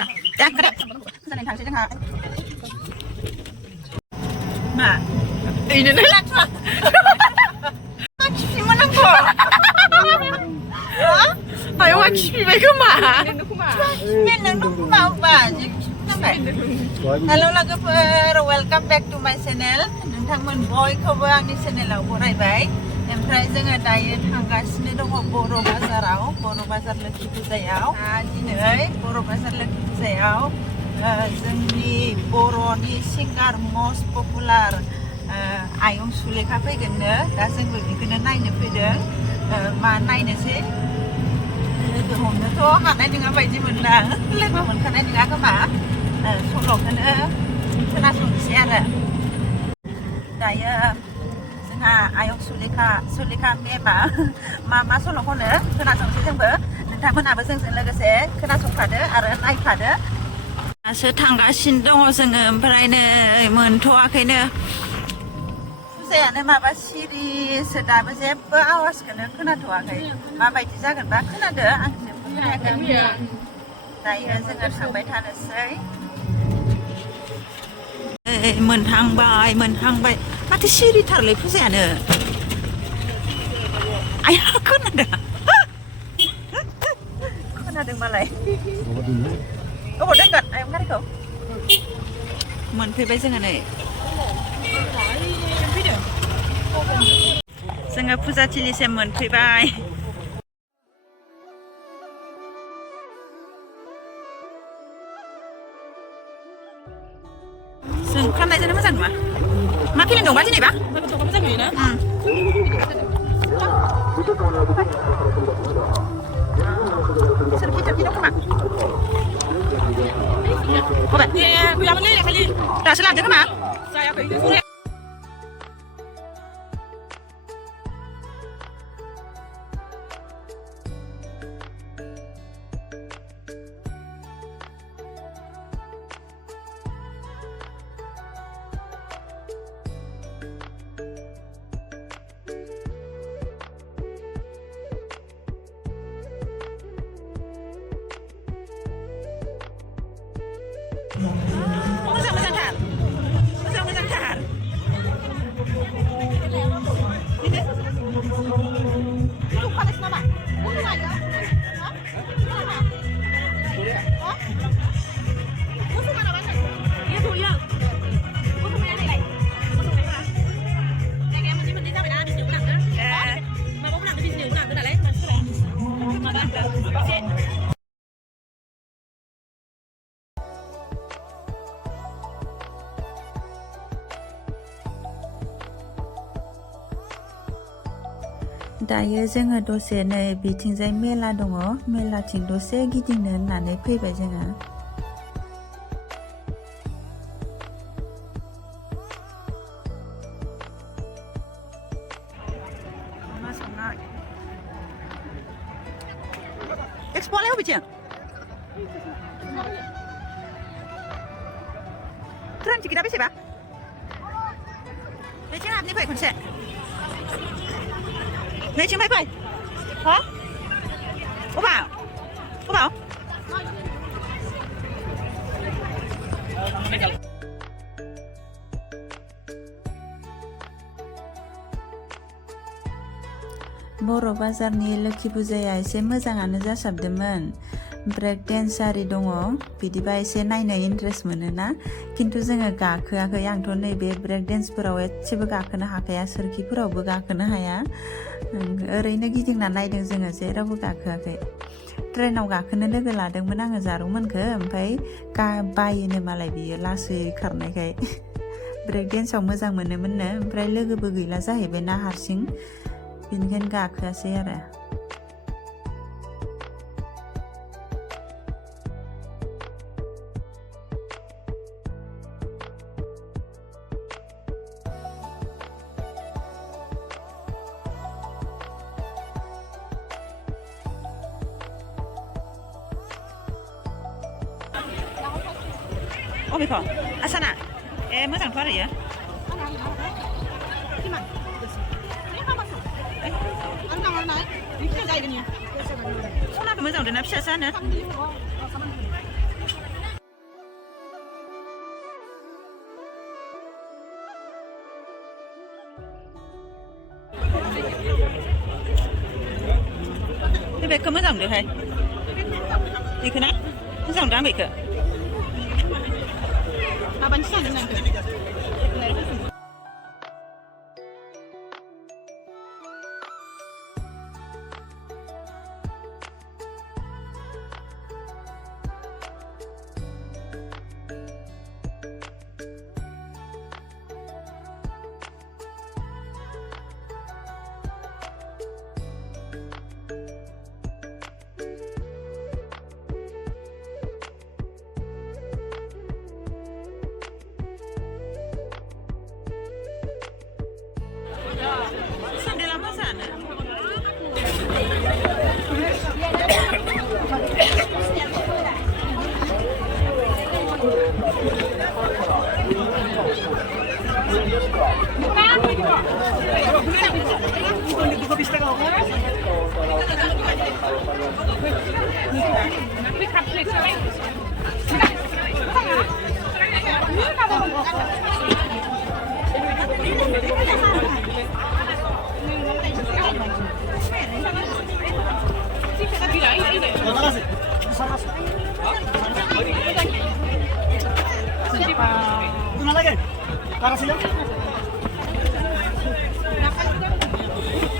ค่ะจ้างก็ได้แสดงทางใช่ไหมคะมาอีนี่นั่นแหละชิมันนั่งพอไอ้ว่าชิไปขึ้นมาเป็นหนึ่งนุ๊กมาบ้านนั่นแหละ Hello lagi welcome back to my channel नोंथांमोन बयखौबो आंनि चेनेलाव बरायबाय ओमफ्राय जोङो दायो थांगासिनो दङ बर' बाजाराव बर' बाजार लोखि फुजायाव दिनै बर' बाजार लोखि फुजायाव जोंनि बर'नि सिंगार मस्ट पपुलार आयं सुलेखा फैगोननो दा जोंबो बेखौनो नायनो फैदों मा नायनोसै लोगो हमनोथ' हानाय नङा बायदि मोनदां लोगो मोनखानाय नङा खोमा सल'खौनो खोनासंनोसै आरो दायो जोंहा आयं सुलेखा मेमा मा सल' खनो खोनासंनोसै जोंबो नोंथांमोनाबो जोंजों लोगोसे खोनासंफादो आरो नायफादो दासो थांगासिनो दङ जोङो ओमफ्राय नै मोनथ'वाखैनो फुजायानो माबा सिरिसो दाबो जेबो आवाजखौनो खोनाथ'वाखै माबायदि जागोनबा खोनादो आं जेबो खोनायाखै दायो जोङो थांबाय थानोसै मोनहांबाय माथो सिरिथारलै फुजायानो आया खोनादों मालाय अबाव दोनगोन आयं गारिखौ मोनफैबाय जोङो नै जोङो फुजाथिलिसिम मोनफैबाय जों खालामनायजोंनो मोजां नङा मा फिल्म दंबा दिनैबा मोजां नुयोना सोरखि दं खोमा दासो लांदों खोमा मोजांथार दायो जोङो दसे नै बिथिंजाय मेला दङ मेलाथिं दसे गिदिंनो होननानै फैबाय जोङो एक्सप'आलाय बबेथिं ट्रेन टिकेटआ बेसेबा बेथिं हाबनि फै खनसे नैथिं फै हा अबाव बर' बाजारनि लोखि फुजाया एसे मोजाङानो जासाबदोंमोन ब्रेक डेन्स आरि दङ बिदिबा एसे नायनो इन्ट्रेस्ट मोनोना खिन्थु जोङो गाखोआखै आंथ' नैबे ब्रेक डेन्सफोराव एसेबो गाखोनो हाखाया सोरखिफोरावबो गाखोनो हाया ओरैनो गिदिंना नायदों जोङो जेरावबो गाखोआखै ट्रेनाव गाखोनो लोगो लादोंमोन आङो जारौमोनखौ ओमफ्राय बायोनो मालाय बियो लासै खारनायखाय ब्रेक डेन्सआव मोजां मोनोमोननो ओमफ्राय लोगोबो गैला जाहैबाय ना हारसिं बेनिखायनो गाखोआसै आरो अबेखौ आसाना मोजांथ' आरो इयो सनाबो मोजां दोना फिसासोआनो बेगखौ मोजां मोनदोंहाय बेखौ ना मोजां मोनदों आं बेखौ माबानि सानदों आंखौ Sandal apa sana?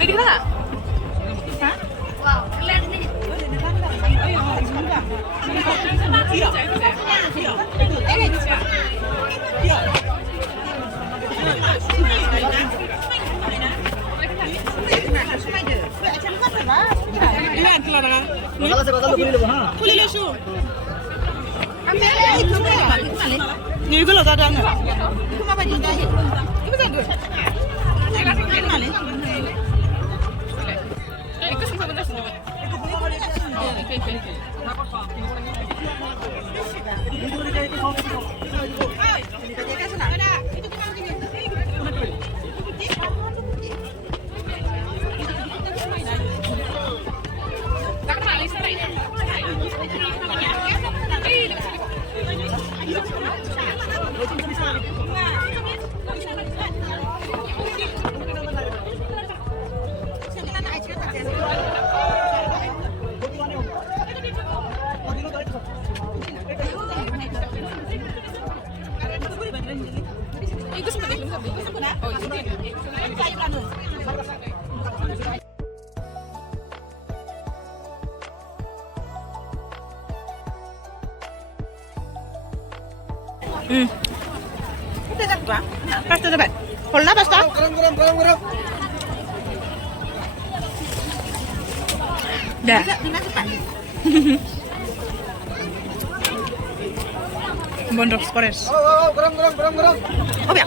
Pwede ka na? Ha? Wow. Nilgulo tadi anu. Itu apa juga? Itu bagus. Ikut sama benar sih. Udah tak apa? Pasta dapat. Holna pasta? Kurang. Dah. Bondok skores. Kurang. Oh ya.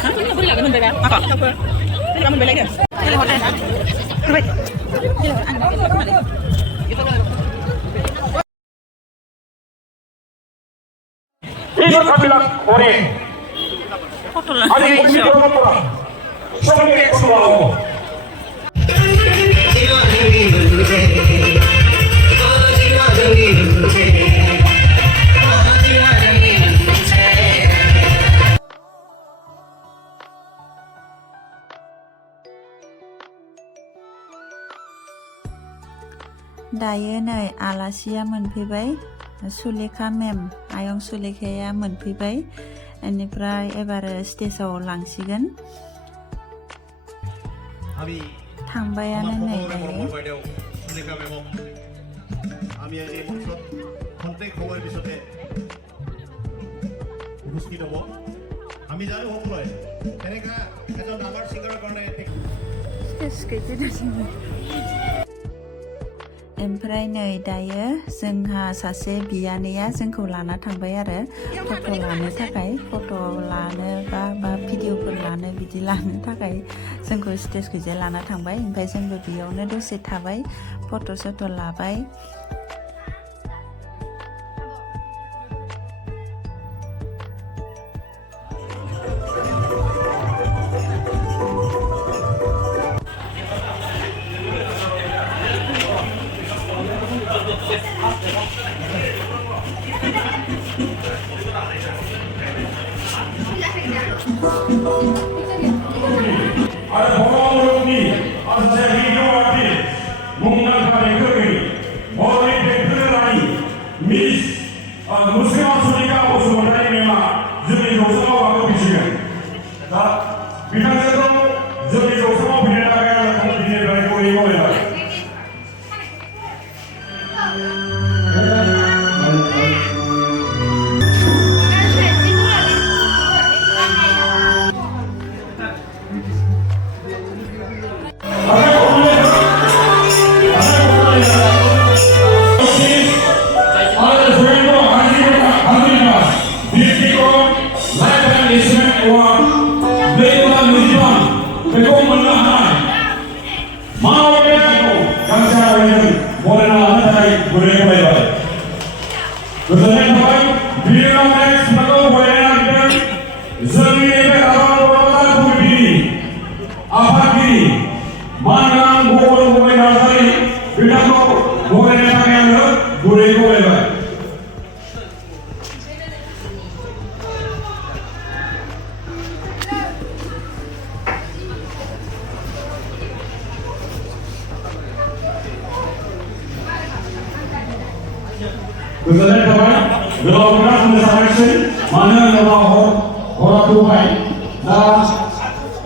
Hah? Ini boleh lagi membela. Apa? Ini kamu membela dia. Ini hotel. Baik. 이걸 갑니다. 올해 아직 우리 들어갔구나. 소문에 들어가고. दायो नै आलासिया मोनफैबाय सुलेखा मेम आयं सुलेखाया मोनफैबाय बेनिफ्राय एबार स्टेजाव लांसिगोन थांबायानो नै दायो আমি আজি মঞ্চত খন্তেক সময়ৰ পিছতে উপস্থিত হ'ব আমি জানো সকলোৱে তেনেকা এজন আমাৰ ছিংগাৰৰ কাৰণে ओमफ्राय नै दायो जोंहा सासे बियानैया जोंखौ लाना थांबाय आरो फट' लानो थाखाय फट' लानो बा भिडिअफोर लानो बिदि लानो थाखाय जोंखौ स्टेजखैजाय लाना थांबाय ओमफ्राय जोंबो बेयावनो दसे थाबाय फट' सट' लाबाय Ada orang-orang ni, ada video artis. मुंदांखा देंखोगिरि बर'नि देंखो रानि मिस मुस्लिमा सुलेखा बसुमतारी मेमा जोंनि जौसाङाव गाखोफैसिगोन दा बिथांजोखौ जोंनि जौसाङाव फैनो थाखाय आं दिनैनिफ्राय गयै गनायबाय गोजोननाय थाबाय बिरनाव नेक्स्ट सिख्लाखौ बरायनो नागिरदों जोंनि नैबे रावल बर'सा कमिटिनि आफादगिरि मानगोनां गगन गगৈ नार्जारि बिथांखौ बरायनो थाखाय आङो गुरै खावलायबाय गोजोननाय थाबाय गोलाव खोथा बुंनो सानाखिसै मानो होनोब्ला हरा थौबाय दा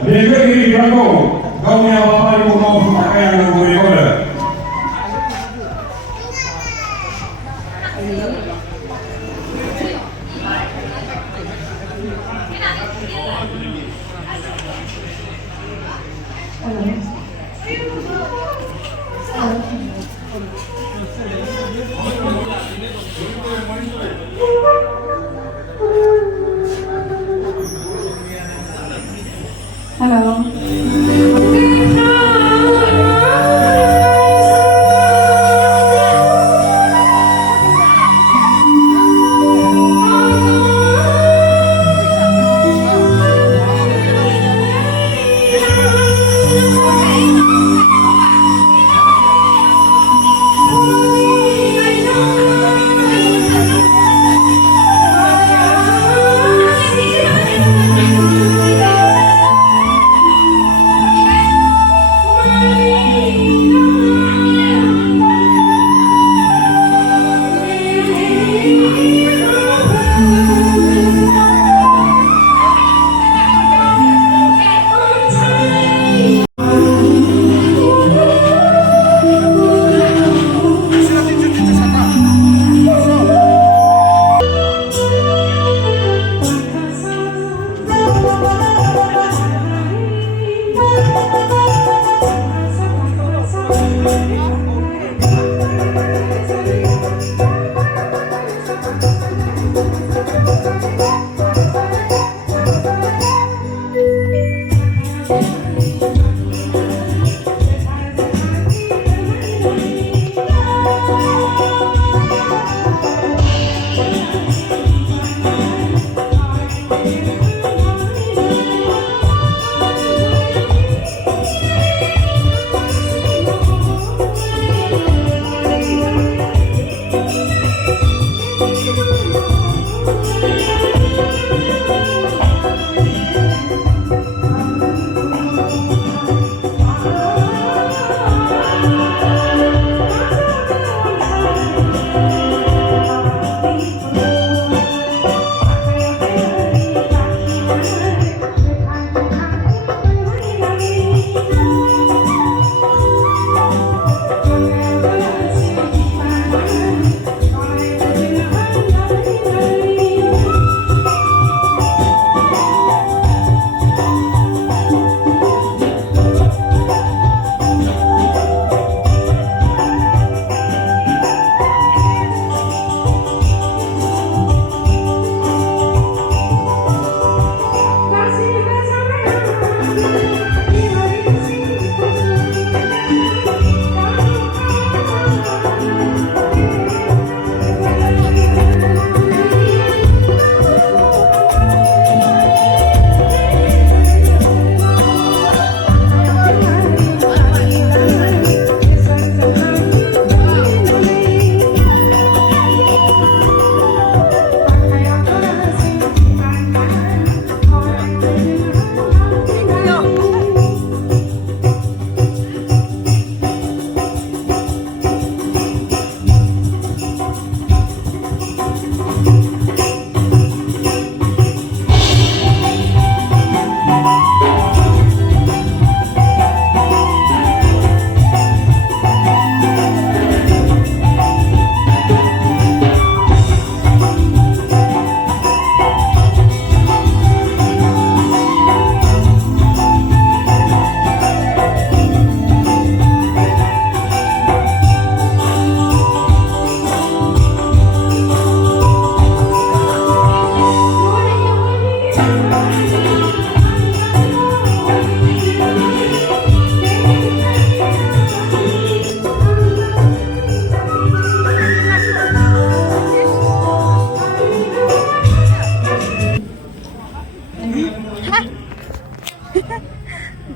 देंखोगिरि बिथांखौ गावनि हाबाफारिखौ मावनो थाखाय आङो गुरै खावलायबाय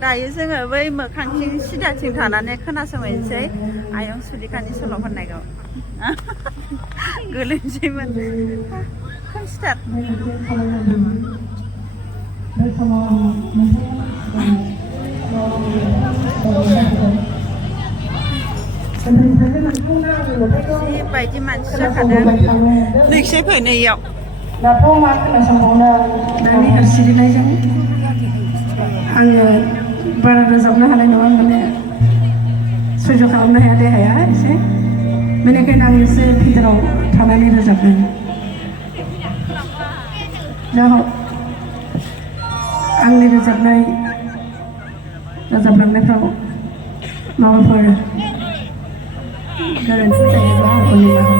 दायो जोङो बै मोखांथिं सिदाथिं थानानै खोनासंहैनोसै आयं सुलेखानि सल' खननायखौ गोलोमसैमोन खोमसिथार जिबायदि मानसि जाखादों नैखिजाय फै नैयाव दाथ' मा खोनासंबावनो दानि सिरिनायजों आङो बारा रोजाबनो हानाय नङा माने सैज' खालामनो हाया देहाया एसे बेनिखायनो आं एसे भितराव थानानै रोजाबदों दा आंनि रोजाबलांनायफ्राव माबाफोर गोरोन्थि जायोब्ला आंखौ निमाहा हो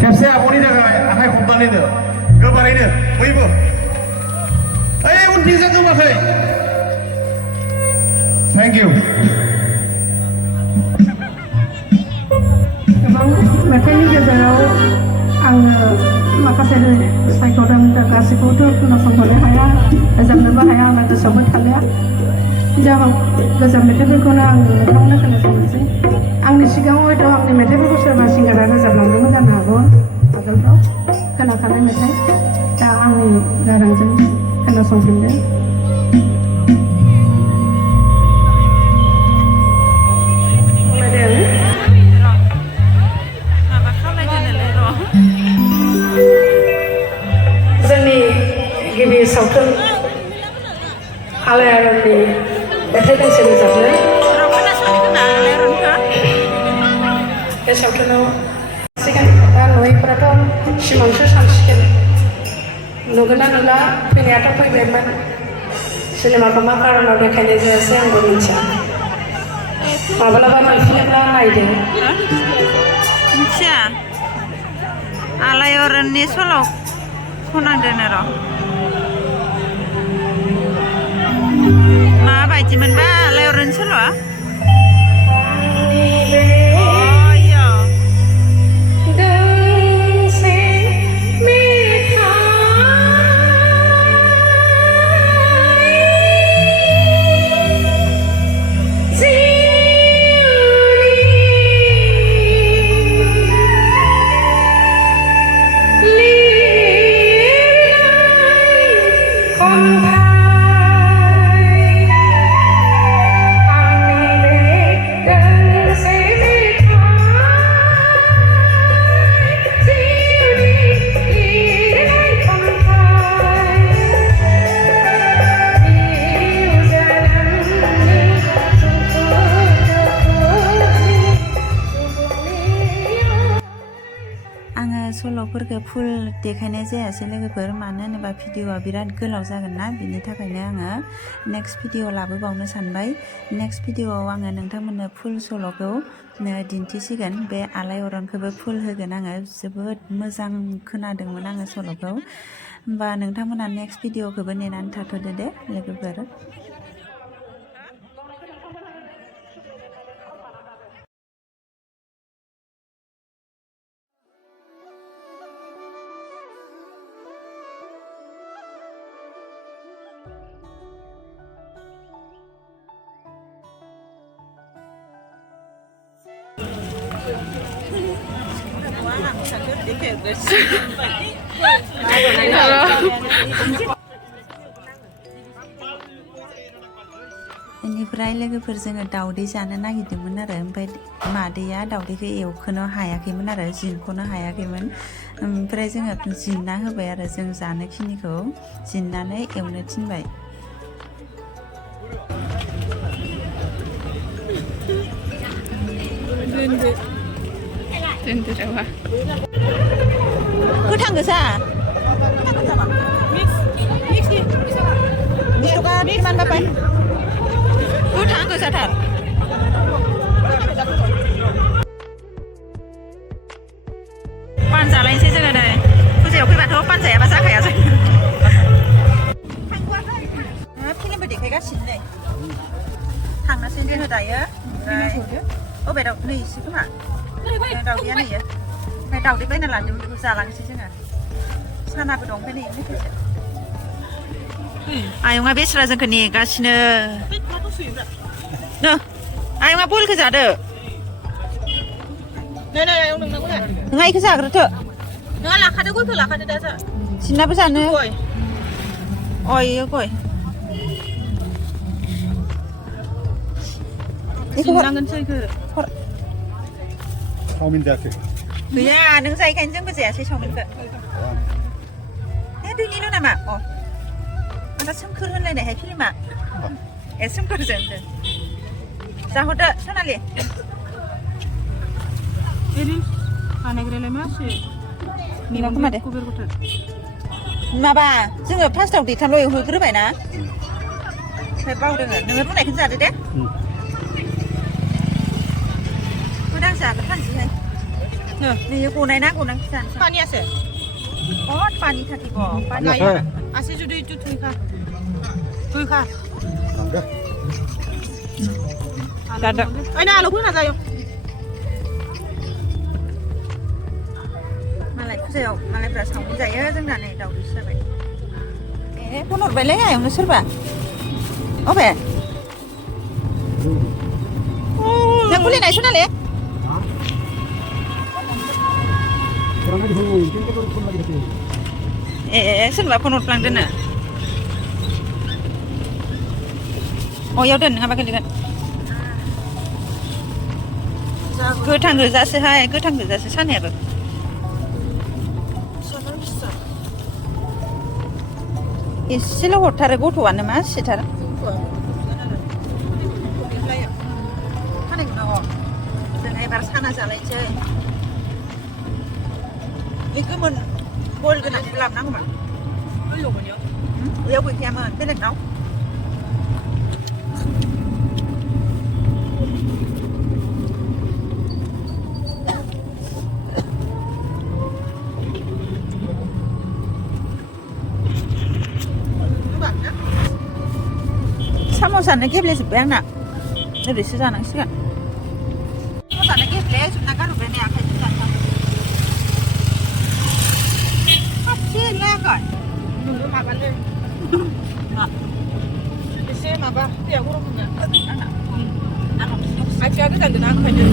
खेबसे आब'नि थाखाय आखाइ खबनानैनो गोबारैनो बयबो ओइ उनथिंजा गोमाखै थेंक इउ गोबां मेथाइनि गेजेराव आङो माखासे सायख'दों गासैखौथ' खोनासंहरनो हाया रोजाबनोबो हाया आंना गोसोआवबो थालिया जा हक गोजाम मेथाइफोरखौनो आं नोंथांमोननो खोनासंनोसै आंनि सिगाङाव हयथ' आंनि मेथाइफोरखौ सोरबा सिंगारा रोजाबलांदोंमोन जानो हागौ आगोलफ्राव खोनाखानाय मेथाइ दा आंनि गारांजों खोनासंफिनदों जोंनि गिबि सावथुन आलायारननि मेथाइ दोंसे रोजाबनो बे सावथुनाव दा नुयैफोराथ' सिमांसो सानसिगोन नुगोन ना नुला फैनायाथ' फैबायमोन सिनेमाखौ मा कारनाव देखायनाय जायासै आंबो मिथिया माब्लाबा नुफिनोब्ला नायदो मिथिया आलायारननि सल' खननांदों र' माबायदिमोनबा आलायारन सल'आ सल'फोरखौ फुल देखायनाय जायासै लोगोफोर मानो होनोबा भिडिअआ बिराद गोलाव जागोन ना बिनि थाखायनो आङो नेक्स्ट भिडिअ लाबोबावनो सानबाय नेक्स्ट भिडिअआव आङो नोंथांमोननो फुल सल'खौ दिन्थिसिगोन बे आलायारनखौबो फुल होगोन आङो जोबोद मोजां खोनादोंमोन आङो सल'खौ होमबा नोंथांमोना नेक्स्ट भिडिअखौबो नेनानै थाथ'दो दे लोगोफोर बेनिफ्राय लोगोफोर जोङो दावदै जानो नागिरदोंमोन आरो ओमफ्राय मादैया दावदैखौ एवख'नो हायाखैमोन आरो जिनख'नो हायाखैमोन ओमफ्राय जोङो जिन्ना होबाय आरो जों जानोखिनिखौ जिन्नानै एवनो थिनबाय गोथां गोजा गोथां गोजाथार पान जालायनोसै जोङो नै फुजायाव फैबाथ' पान जायाबा जाखाया जों फिल्मबो देखायगासिनो नै थांनोसै जोङो दायो ओमफ्राय अबे दाउ नै एसे खोमा दावदैया नैयो ओमफ्राय दावदै बायना लांदोंमोन बेखौ जालांनोसै जोङो सानाबो दं ओमफ्राय नै मेथाइसो आयंआ बेस्रा जोंखौ नेगासिनो नो आयंआ बयलखौ जादो नोंहा इखौ जाग्रोथो नोंहा लाखादो गयखौ लाखादो दा जा सिनाबो जानो गय अय गय सिननांगोनसो इखो चाउमिन जायाखै गैया नों जायैखायनो जोंबो जायासै सावमिनखौ ए दैनिल' नामा अ आंना सोमखोर होनलायनायहाय फिल्मा ए सोमखोरजों जाहरदो सनालि एरि बानायग्रालाय मासे निराव खोमादे कुबेर गथार माबा जोङो फार्स्टआव दैथामल' एवहोग्रोबाय ना ओमफ्राय बावदों नोङो रुनायखौनो जादो दे मोजां जागोन फानसैहाय नैयो गनाय ना गनांखौ जानोसै पानियासो बहुत पानी থাকিব पानी আছে যদি একটু তুই খা दादा ओइ ना आलुखौ होना जायो मालाय फुजायाव मालायफ्रा सावमिन जायो जोंना नै दावदैसो जाबाय ए फन हरबायलै आयंनो सोरबा अबे नों खुलिनाय सनालि ए सोरबा फन हरफ्लांदोंनो अयाव दोन नङाबा गोलैगोन गोथां गोजासोहाय गोथां गोजासो सानायाबो एसेल' हरथारो गथ'आनो मा सिथार जों एबार साना जालायनोसै बे गोमोन बयल गोनांखौ लाबोनांगौमोन बेयाव गैखायामोन बेलेगनाव साम'सानो गेब्लेजोब्बाय आंना ओरैसो जानांसिगोन साम'सानो गेब्लेजोबना गारहरबाय नै आखाइजों जानो खाथि लायाखै नोंबो माबालै एसे माबा दैया गरम होनो आथिया गोजानदों ना ओंखायनो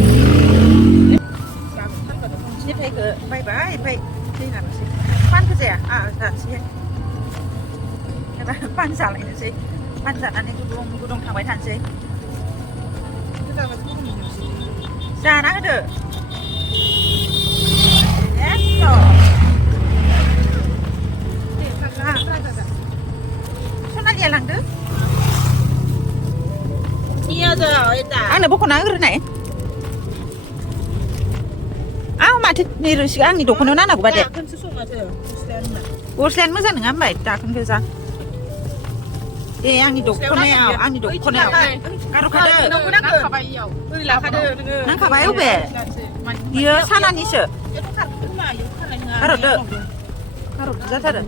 मेथाइखौ बायबाय ओमफ्राय दै लानोसै पानखौ जाया जानोसै एबार पान जालायनोसै पान जानानै गुदुं गुदुं थांबाय थानोसै जाना होदो सनालिया लांदो आंनो बख'ना होग्रोनाय आं माथो नै रोसिगा आंनि दख'नायाव नांनांगौबा दे गस्लायानो मोजां नङा होनबाय दाखोन गोजा ए आंनि दख'नायाव गारहरखादो नांखाबाय अबे बियो सानानिसो गारहरदो गारहरदो जाथारो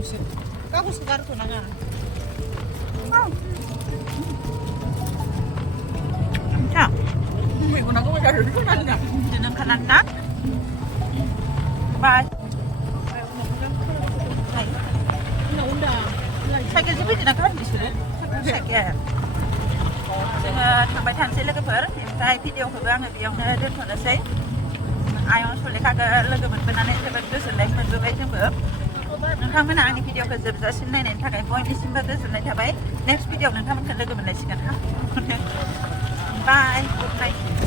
बिदिनो ओंखारनानै ना बा साइकेलजों फैदोंना गारि बिसोरो साइकेल जोङो थांबाय थानोसै लोगोफोर ओमफ्राय भिडिअखौबो आङो बेयावनो दोनथ'नोसै आयं सुलेखाखौ लोगो मोनबोनानै जोबोद गोजोननाय मोनबोबाय जोंबो नोंथांमोना आंनि भिडिअखौ जोबजासिम नायनायनि थाखाय बयनिसिमबो गोजोननाय थाबाय नेक्स्ट भिडिअआव नोंथांमोनखौ लोगो मोनलायसिगोन बाय गुड नाइट